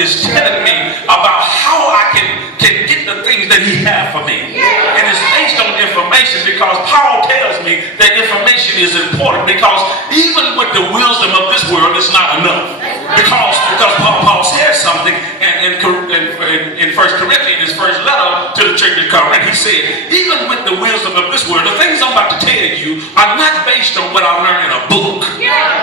is telling me about how I can get the things that he has for me. And it's based on information, because Paul tells me that information is important, because even with the wisdom of this world, it's not enough. Because Paul says something in 1 Corinthians, his first letter to the church of Corinth. He said, even with the wisdom of this world, the things I'm about to tell you are not based on what I learned in a book.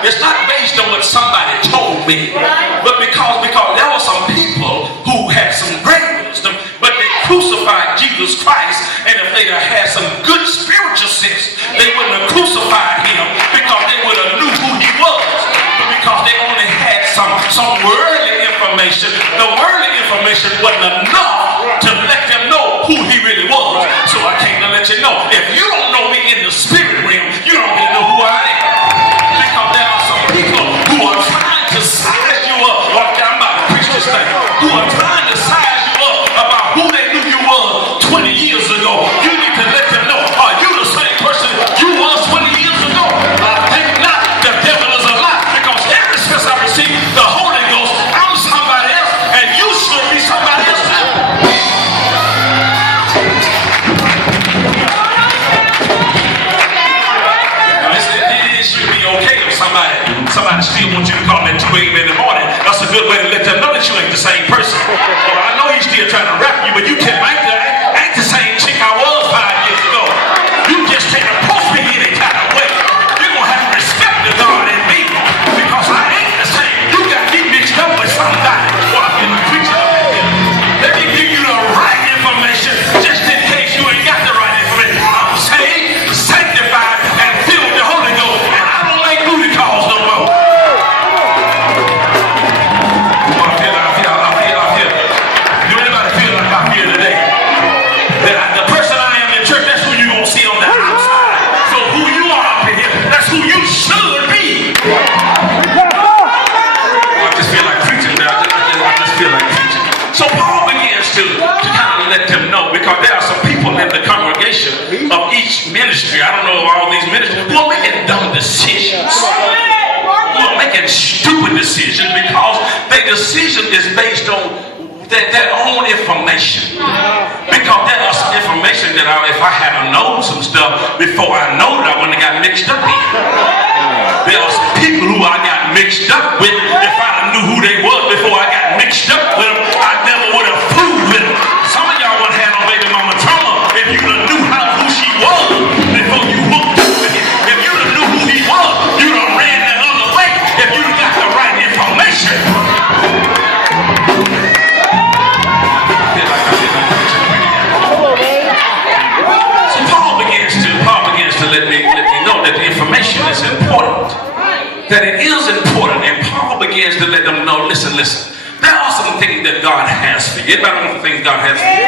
It's not based on what somebody told me. But because there were some people who had some great wisdom, but they crucified Jesus Christ. And if they had some good spiritual sense, they wouldn't have crucified him, because they would have knew who he was. But because they only had some worldly information, the worldly information wasn't enough to let them know who he really was. So I came to let you know, if you don't know me in the spirit realm, you don't really know who I am. Because there are some people who are trying to size you up, like I'm about to preach this thing, who are trying to size you up about who they knew you were 20 years ago. You need to let them know, are you the same person you was 20 years ago? I think not. The devil is a lie, because ever since I received the Holy Ghost, I'm somebody else, and you should be somebody else too. It should be okay if somebody still wants you to call them at 2 a.m. in the morning. That's a good way to let them know that you ain't the same person. Well, I know he's still trying to rap you, but you tell me I ain't the same chick I was 5 years ago. You just can't approach me any kind of way. You're going to have to respect the God in me, because I ain't the same. You got me mixed up with somebody. Well, I feel like preaching up in here. Let me give you the right information, just in case you ain't got the right information. I'm saved, sanctified, and filled with the Holy Ghost, and I don't make booty calls no more. Do anybody feel like I feel today? That the person I am in church, that's who you're going to see on the outside. So who you are up in here, that's who you should be. I just feel like preaching now. I just feel like preaching. So Paul begins to kind of let them know, because there are some people in the congregation of each ministry, I don't know of all these ministries, who are making dumb decisions. Who are making stupid decisions, because their decision is based on their own information. Because there is some information that if I hadn't known some stuff before I know it, I wouldn't have got mixed up in. There are some people who I got mixed up with. If I knew who they was before I got mixed up with them, I never would have fooled with them. Some of y'all wouldn't have no baby mama trauma if you would have knew who she was before you hooked up with him. If you would have knew who he was, you would have ran that other way if you got the right information. Paul begins to let me know that the information is important. That it is important. And Paul begins to let them know, listen. There are some things that God has for you. Everybody knows the things God has for you?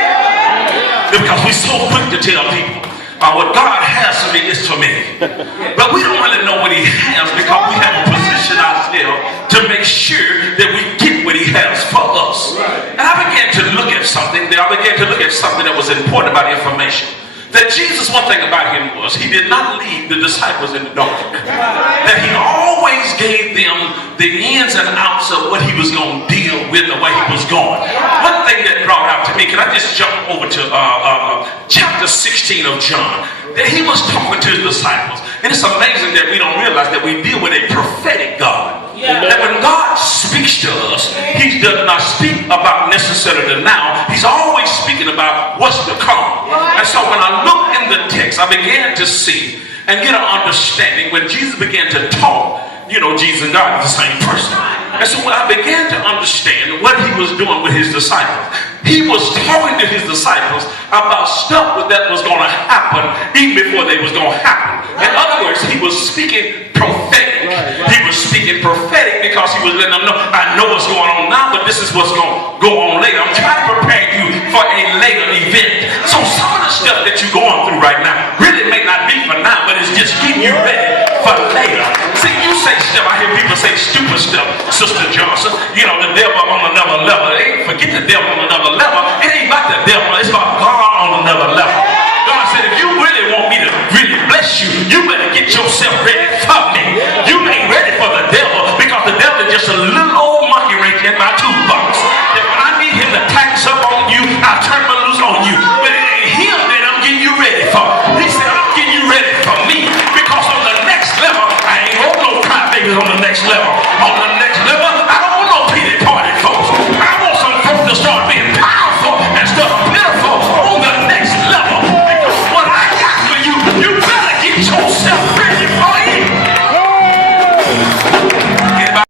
Because we're so quick to tell people, what God has for me is for me. But we don't really know what he has, because we have to position ourselves to make sure that we get what he has for us. And I began to look at something that was important about information. That Jesus, one thing about him was, he did not leave the disciples in the dark. That he always gave them the ins and outs of what he was going to deal with, the way he was going. One thing that brought out to me, can I just jump over to chapter 16 of John? That he was talking to his disciples. And it's amazing that we don't realize that we deal with a prophetic God. That when God speaks to us, he does not speak about necessarily the now. He's always speaking about what's to come. And so when I look in the text, I began to see and get an understanding. When Jesus began to talk, Jesus and God are the same person. And so when I began to understand what he was doing with his disciples, he was talking to his disciples about stuff that was going to happen even before they was going to happen. In other words, he was speaking prophetic. He was speaking prophetic because he was letting them know, I know what's going on now, but this is what's going to go on later. I'm trying to prepare you for a later event. So some of the stuff that you're going through right now really may not be for now, but it's just getting you ready for later. See, you say stuff, I hear people say stupid stuff, Sister Johnson, the devil on another level. Hey, forget the devil on another level. It ain't about the devil, it's about God on another level. God said, if you really want me to really bless you, you better get yourself ready for me. You ain't ready for the devil, because the devil is just a little old monkey wrench in my toolbox. on the next level.